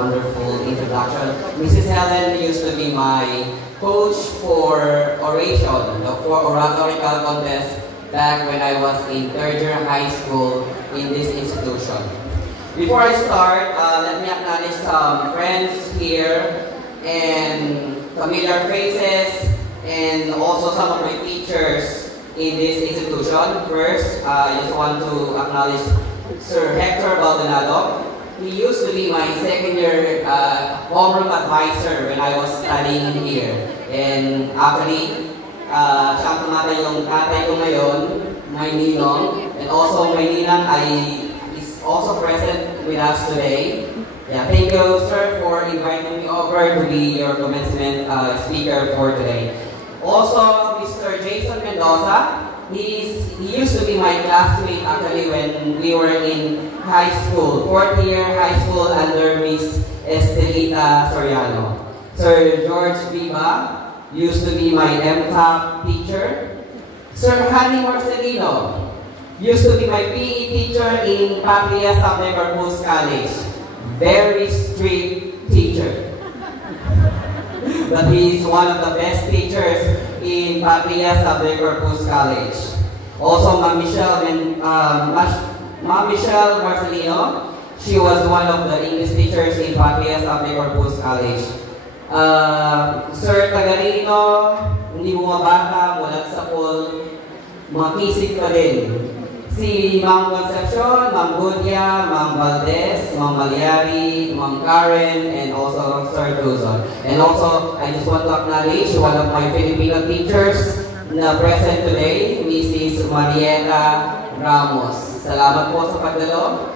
wonderful introduction. Mrs. Helen used to be my coach for oration, for oratorical contest back when I was in third year high school in this institution. Before I start, let me acknowledge some friends here and familiar faces and also some of my teachers in this institution. First, I just want to acknowledge Sir Hector Baldonado. He used to be my second year homeroom advisor when I was studying here. And actually, siya tumatay yung tatay ko ngayon, my ninong. And also, my ninang is also present with us today. Yeah, thank you, sir, for inviting me over to be your commencement speaker for today. Also, Mr. Jason Mendoza. He used to be my classmate actually when we were in high school, fourth year high school under Miss Estelita Soriano. Sir George Viva used to be my MTAP teacher. Sir Hani Marcelino used to be my PE teacher in Patria Sancta Corpus College. Very strict teacher. But he's one of the best teachers in Patria Sancta Corpus College. Also, Ma'am Michelle Marcelino, she was one of the English teachers in Patria Sancta Corpus College. Sir Tagarino, hindi bumabata, mulat sa pool, makisig pa din. Si Ma'am Concepcion, Ma'am Gudia, Ma'am Valdez, Ma'am Maliari, Ma'am Karen, and also Sir Tuzon. And also, I just want to acknowledge one of my Filipino teachers na present today, Mrs. Marieta Ramos. Salamat po sa pagdalo.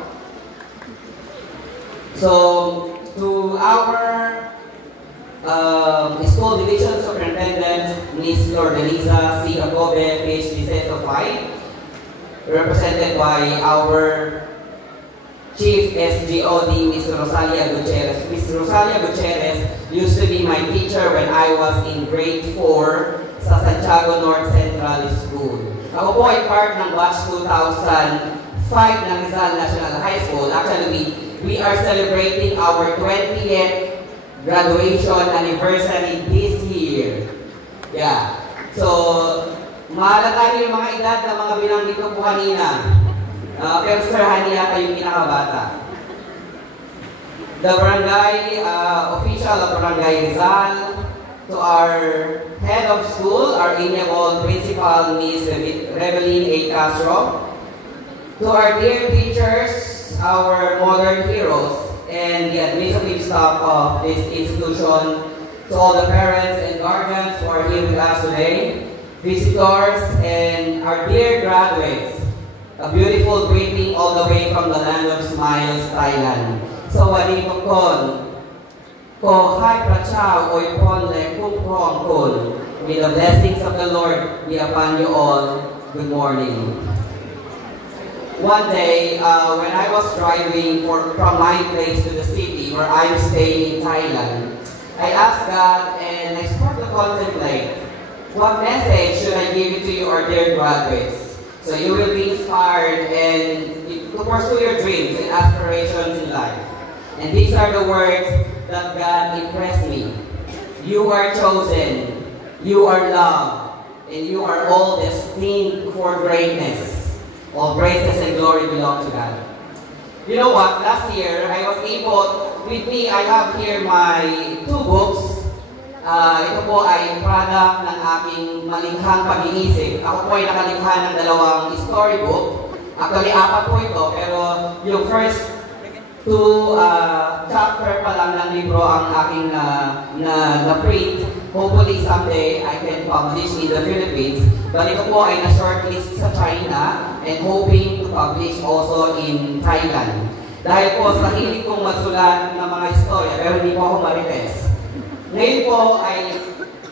So, to our school division superintendent, Ms. Lordelisa C. Acobe, PhD Certified, represented by our Chief SGOD, Ms. Rosalia Gutierrez. Ms. Rosalia Gutierrez used to be my teacher when I was in grade 4 sa Santiago North Central School. Ako po ay part ng batch 2005 ng Rizal National High School. Actually, we are celebrating our 20th graduation anniversary this year. Yeah. So, mahalata niyo yung mga edad na mga binanggit ko po kanina. Pero Sir Hani yata yung pinakabata. The barangay official of Barangay Rizal, to our head of school, our amiable principal, Ms. Revelyn A. Castro, to our dear teachers, our modern heroes, and the administrative staff of this institution, to all the parents and guardians who are here with us today, visitors, and our dear graduates, a beautiful greeting all the way from the land of smiles, Thailand. Sawadee kon, ko hai prachao oipon le kumkrong kun. May the blessings of the Lord be upon you all. Good morning. One day, when I was driving from my place to the city where I'm staying in Thailand, I asked God and I started to contemplate, what message should I give to you, our dear graduates, so you will be inspired and to pursue your dreams and aspirations in life? And these are the words that God impressed me. You are chosen, you are loved, and you are all destined for greatness. All praises and glory belong to God. You know what? Last year, I was able, with me, I have here my 2 books. Ito po ay product ng aking malinghang pag-iisip. Ako po ay nakalikha ng 2 storybook. Actually, 4 po ito, pero yung first 2 chapter pa lang ng libro ang aking na-print. Hopefully, someday, I can publish in the Philippines. But ito po ay na-shortlist sa China and hoping to publish also in Thailand. Dahil po sa hilig kong magsulat ng mga istorya, pero hindi po ako marites. Ngayon po ay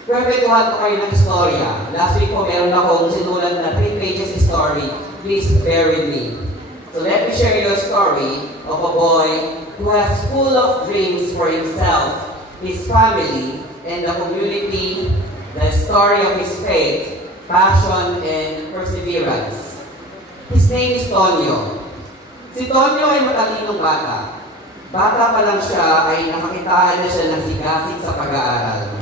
perpetual ko kayo ng istorya. Last week po meron akong sinulat na 3 pages story. Please bear with me. So let me share you a story of a boy who has full of dreams for himself, his family, and the community, the story of his faith, passion, and perseverance. His name is Tonyo. Si Tonyo ay matalinong bata. Bata pa lang siya ay nakakitaan na siya ng sigasig sa pag-aaral.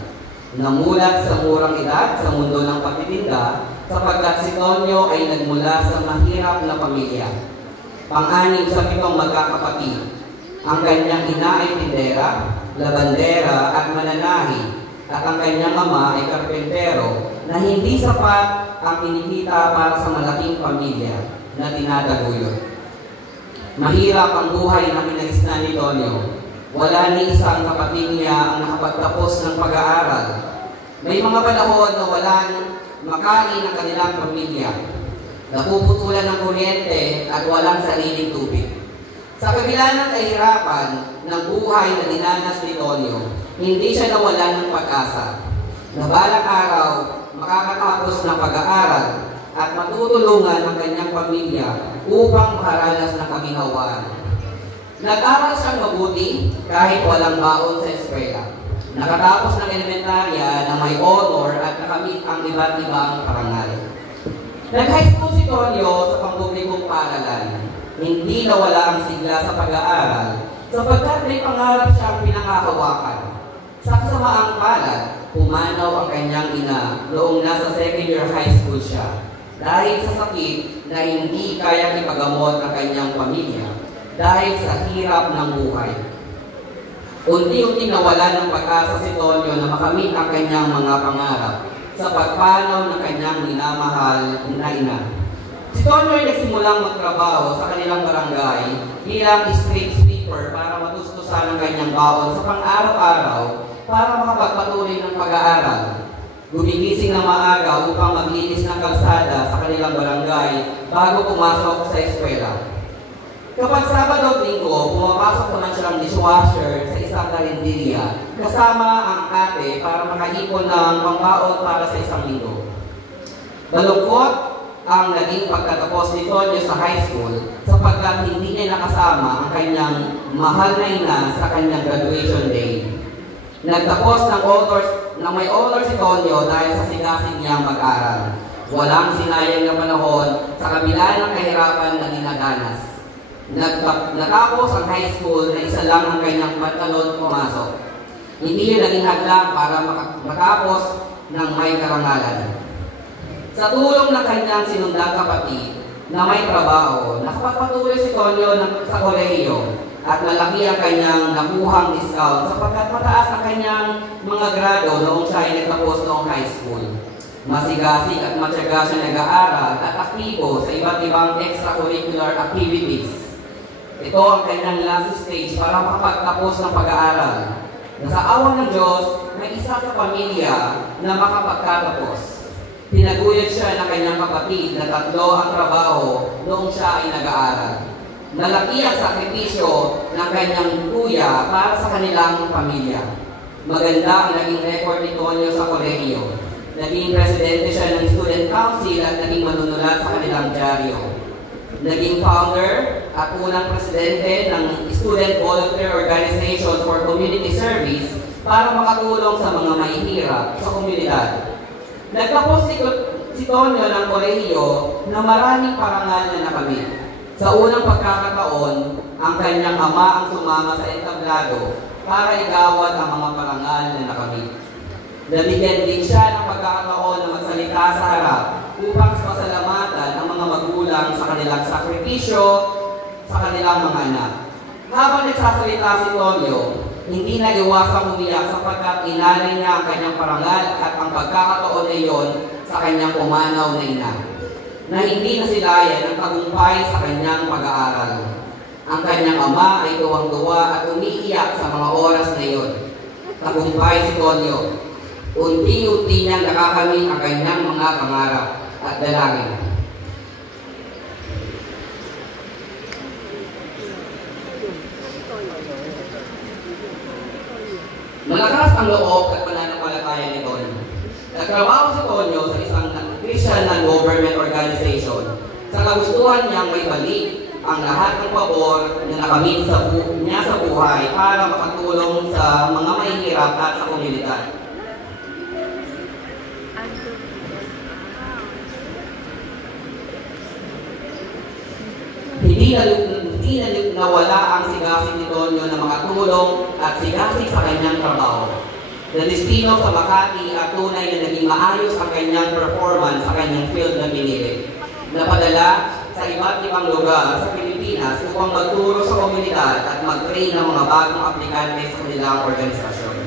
Namulat sa murang edad sa mundo ng pagtitinda sapagkat si Tonyo ay nagmula sa mahirap na pamilya. Pang-anim sa 7 magkakapatid. Ang kanyang ina ay tindera, labandera at mananahi, at ang kanyang ama ay karpentero na hindi sapat ang kinikita para sa malaking pamilya na tinataguyod. Mahirap ang buhay na pinagisnan ni Tonyo. Wala ni isang kapatid niya ang nakapagtapos ng pag-aaral. May mga panahon na walang makain ang kanilang pamilya. Napuputulan ng kuryente at walang sariling tubig. Sa kabila ng kahirapan ng buhay na dinanas ni Tonyo, hindi siya nawala ng pag-asa. Na balang araw, makakatapos ng pag-aaral at matutulungan ang kanyang pamilya upang makaranas ng kaginhawaan. Nag-aral siyang mabuti kahit walang baon sa eskwela. Nakatapos ng elementarya na may honor at nakamit ang iba't ibang parangal. Nag-high school si Tonyo sa pampublikong paaralan. Hindi nawala ang sigla sa pag-aaral sapagkat may pangarap siyang pinangahawakan. Sa kasamaang palad, pumanaw ang kanyang ina noong nasa second year high school siya dahil sa sakit na hindi kayang ipagamot ang kanyang pamilya dahil sa hirap ng buhay. Unti-unti nawala ng pag-asa si Tonyo na makamit ang kanyang mga pangarap sa pagpanaw ng kanyang minamahal na ina. Si Tonyo ay nagsimulang magtrabaho sa kanilang barangay bilang street sweeper para matustusan ang kanyang baon sa pang-araw-araw para makapagpatuloy ng pag-aaral. Gumigising na maaga upang maglinis ng kalsada sa kanilang barangay bago pumasok sa eskwela. Kapag Sabado at Linggo, pumapasok naman siya ng dishwasher sa isang karinderya kasama ang ate para makaipon ng pangbaon para sa isang linggo. Malungkot ang naging pagtatapos ni Tonyo sa high school sapagkat hindi niya nakasama ang kanyang mahal na ina sa kanyang graduation day. Nagtapos ng may honor si Tonyo dahil sa sigasig niyang mag-aral. Walang sinayang na panahon sa kabila ng kahirapan na dinadanas. Natapos ang high school na isa lang ang kanyang pantalon pumasok. Hindi niya naging hadlang para matapos ng may karangalan. Sa tulong ng kanyang sinundang kapatid na may trabaho, nakapagpatuloy si Tonyo sa kolehiyo at malaki ang kanyang nakuhang discount sapagkat mataas ang kanyang mga grado noong siya ay nagtapos noong high school. Masigasig at matyaga siya nag-aaral at aktibo sa iba't ibang extracurricular activities. Ito ang kanyang last stage para makapagtapos ng pag-aaral. Sa awa ng Diyos, may isa sa pamilya na makapagkatapos. Tinaguyod siya ng kanyang kapatid na 3 ang trabaho noong siya ay nag-aaral. Malaki ang sakripisyo ng kanyang kuya para sa kanilang pamilya. Maganda ang naging record ni Tonyo sa kolehiyo. Naging presidente siya ng student council at naging manunulat sa kanilang dyaryo. Naging founder at unang presidente ng Student Volunteer Organization for Community Service para makatulong sa mga mahihirap sa komunidad. Nagtapos si Tonyo ng kolehiyo na maraming parangal na nakamit. Sa unang pagkakataon, ang kanyang ama ang sumama sa entablado para igawad ang mga parangal na nakamit. Nabigyan din siya ng pagkakataon na magsalita sa harap upang pasalamatan ang mga magulang sa kanilang sakripisyo sa kanilang mga anak. Habang nagsasalita si Tonyo, hindi na iwasang umiyak sapagkat inalay niya ang kanyang parangal at ang pagkakataon na iyon sa kanyang pumanaw na ina, na hindi nasilayan ang tagumpay sa kanyang pag-aaral. Ang kanyang ama ay tuwang-tuwa at umiiyak sa mga oras na iyon. Tagumpay si Tonyo. Unti-unti niyang nakakamit ang kanyang mga pangarap at dalangin. Malakas ang loob at pananampalataya ni Tonyo. Nagtrabaho si Tonyo sa isang Christian non-government organization. Sa kagustuhan niyang may balik ang lahat ng pabor na nakamit niya sa buhay para makatulong sa mga mahihirap at sa komunidad. Hindi hindi nawala ang sigasig ni Tonyo na makatulong at sigasig sa kanyang trabaho. Nadistino sa Makati at tunay na naging maayos ang kanyang performance sa kanyang field na pinili. Napadala sa iba't ibang lugar sa Pilipinas upang magturo sa komunidad at mag-train ng mga bagong aplikante sa kanilang organisasyon.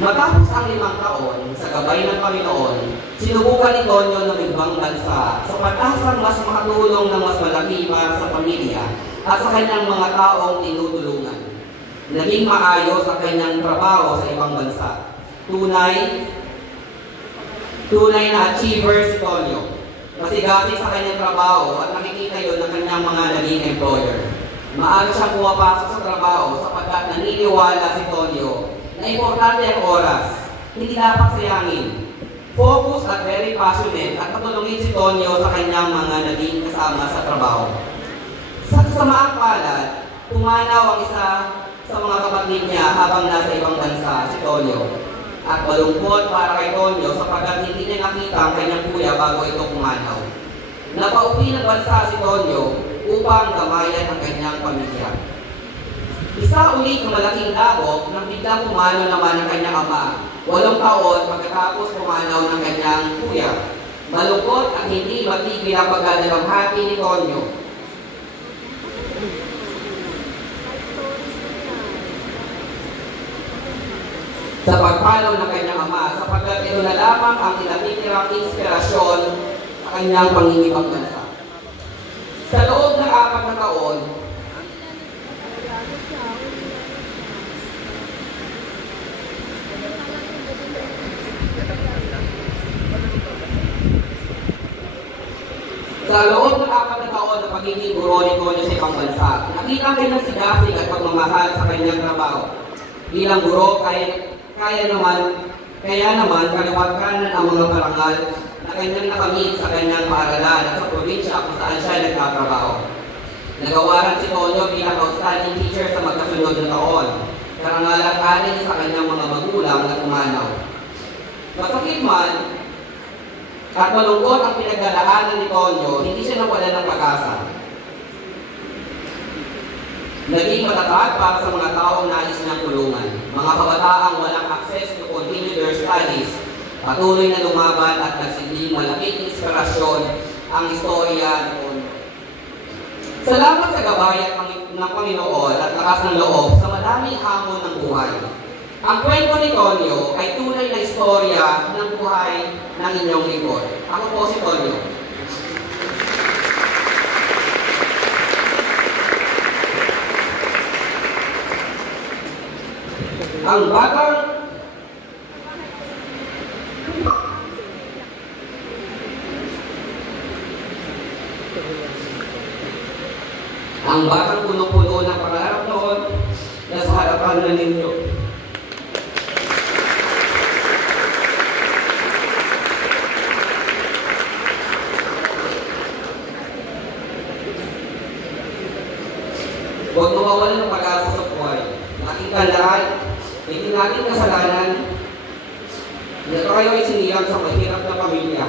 Matapos ang 5 taon sa gabay ng Panginoon, sinubukan ni Tonyo ng ibang bansa sa pag-asang mas makatulong ng mas malaki para sa pamilya at sa kanyang mga taong tinutulungan. Naging maayos ang kanyang trabaho sa ibang bansa. Tunay na achiever si Tonyo. Masigasig sa kanyang trabaho at nakikita yun ng kanyang mga naging employer. Maaga siyang pumapasok sa trabaho sapagkat naniniwala si Tonyo na importante ang oras, hindi dapat sayangin. Focus at very passionate at patulungin si Tonyo sa kanyang mga naging kasama sa trabaho. Sa kasamaang palad, pumanaw ang isa sa mga kapatid niya habang nasa ibang bansa, si Tonyo. At malungkot para kay Tonyo sapagkat hindi niya nakita ang kanyang kuya bago ito pumanaw. Napauwi ng bansa si Tonyo upang gamayan ang kanyang pamilya. Isa ulit ng malaking dagok nang biglang pumanaw naman ang kanyang ama, 8 taon pagkatapos pumanaw ng kanyang kuya. Malungkot at hindi matigil ang pagdadalamhati ni Tonyo. Sa pagpanaw ng kanyang ama, sapagkat ito na lamang ang tinatitirang inspirasyon sa kanyang pangingibang bansa. Sa loob ng 4 na taon, na pagiging guro ni Tonyo sa ibang bansa, nakita ang kanyang sigasig at pagmamahal sa kanyang trabaho. Bilang guro, kaya naman kaliwat-kanan ang mga parangal na kanyang nakamit sa kanyang paaralan at sa probinsya kung saan siya nagtatrabaho. Nagawaran si Tonyo bilang outstanding teacher sa magkasunod na taon. Karangalan sa kanyang mga magulang na pumanaw. Masakit man at malungkot ang pinagdadaanan ni Tonyo, hindi siya nawala ng pag-asa. Naging matatag para sa mga taong nais niyang tulungan. Mga kabataang walang access to continue their studies, patuloy na lumaban at nagsilbing malaking inspirasyon ang istorya ni Tonyo. Salamat sa gabay ng Panginoon at lakas ng loob sa madaming hamon ng buhay. Ang kwento ni Tonyo ay tunay na istorya ng buhay ng inyong lingkod. Ako po si Tonyo. Ang batang puno-puno ng pangarap noon na sa harapan na ninyo. Huwag mawawalan ng pag-asa sa buhay. Aking tandaan, hindi natin kasalanan. Ito kayo ay siniyang sa mahirap na pamilya.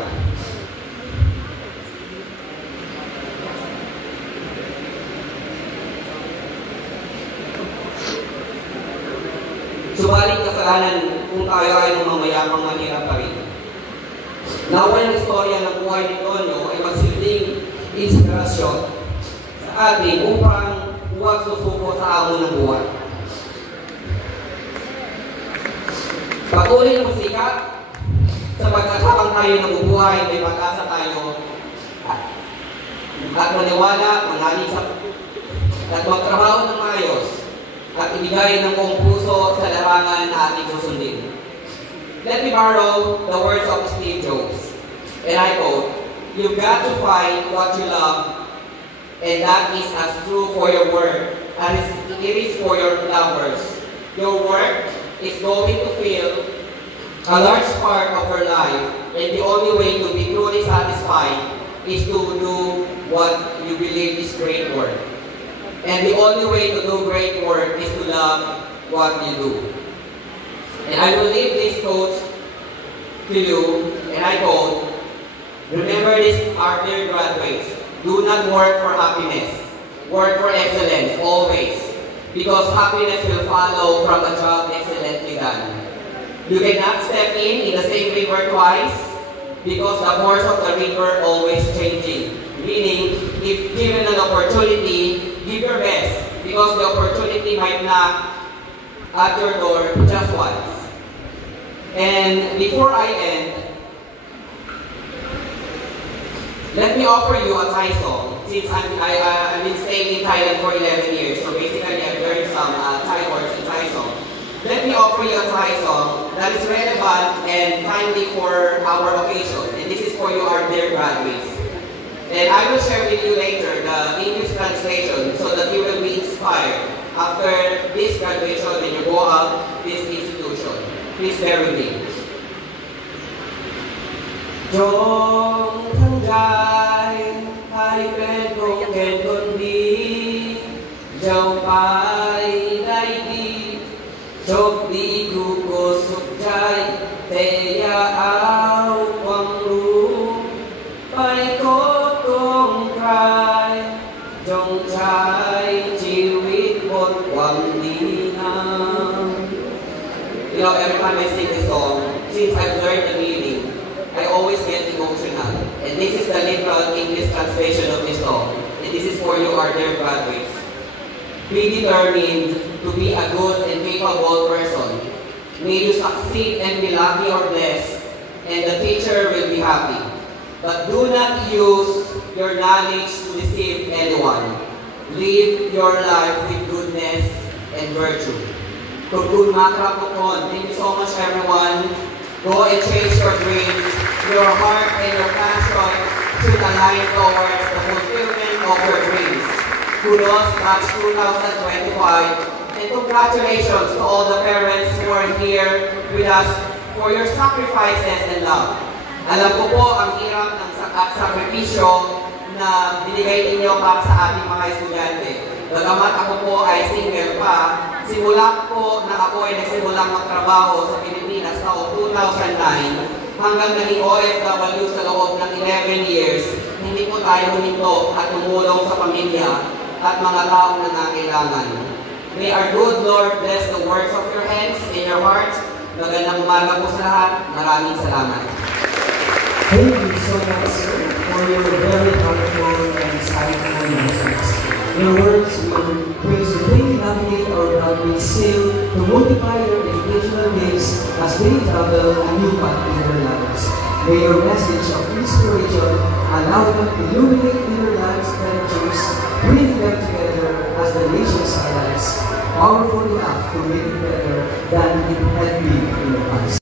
Subalit kasalanan kung tayo ay mamamayamang mahirap pa rin. Naway ang istorya ng buhay ni Tonyo ay magsilbing inspirasyon sa atin upang huwag susuko sa hamon ng buhay. Patuloy na magsikap sapagkat habang tayo nabubuhay, may pag-asa tayo at maniwala, manalig at magtrabaho ng maayos at ibigay ng buong puso sa larangan na ating susundin. Let me borrow the words of Steve Jobs, and I quote, "You've got to find what you love, and that is as true for your work as it is for your lovers. Your work is going to fill a large part of your life, and the only way to be truly satisfied is to do what you believe is great work. And the only way to do great work is to love what you do." And I will leave these quotes to you, and I quote, "Remember this, our dear graduates, do not work for happiness. Work for excellence, always. Because happiness will follow from a job excellently done. You cannot step in the same river twice because the course of the river always changing. Meaning, if given an opportunity, give your best because the opportunity might knock at your door just once. And before I end, let me offer you a Thai song. Since I've been staying in Thailand for 11 years, so basically I've learned some Thai words and Thai song. Let me offer you a Thai song that is relevant and timely for our occasion. And this is for you, our dear graduates. And I will share with you later the English translation so that you will be inspired after this graduation when you go out this institution. Please bear with me. จงทั้งใจให้เป็นโรงเรียนคนดีเจ้าไปได้ดีโชคดีกูก็สุขใจแต่อย่าเอาความรู้ไปโกงใครจงใช้ชีวิตบนความดีงาม You know, every time I sing this song, since I've learned the meaning, I always get emotional. And this is the literal English translation of this song. And this is for you, our dear graduates. Be determined to be a good and capable person. May you succeed and be lucky or blessed, and the teacher will be happy. But do not use your knowledge to deceive anyone. Live your life with goodness and virtue. Thank you so much, everyone. Go and chase your dreams. Your heart and your passion should align towards the fulfillment of your dreams. Kudos Batch 2025, and congratulations to all the parents who are here with us for your sacrifices and love. Alam ko po ang hirap at sakripisyo na binigay ninyo para sa ating mga estudyante. Bagamat ako po ay single pa, simula po na ako ay nagsimulang magtrabaho sa Pilipinas taong 2009 hanggang naging OFW sa loob ng 11 years, hindi po tayo huminto at tumulong sa pamilya at mga taong nangangailangan. May our good Lord bless the works of your hands and your hearts. Magandang umaga po sa lahat. Maraming salamat. Thank you so much, sir, for your very powerful and insightful messages. Your words will certainly navigate our Broadway sail to multiply their educational days as they travel a new path in their lives. May your message of inspiration allow them to illuminate in their lives' ventures, bringing them together as the nation's highlights, powerful enough to make it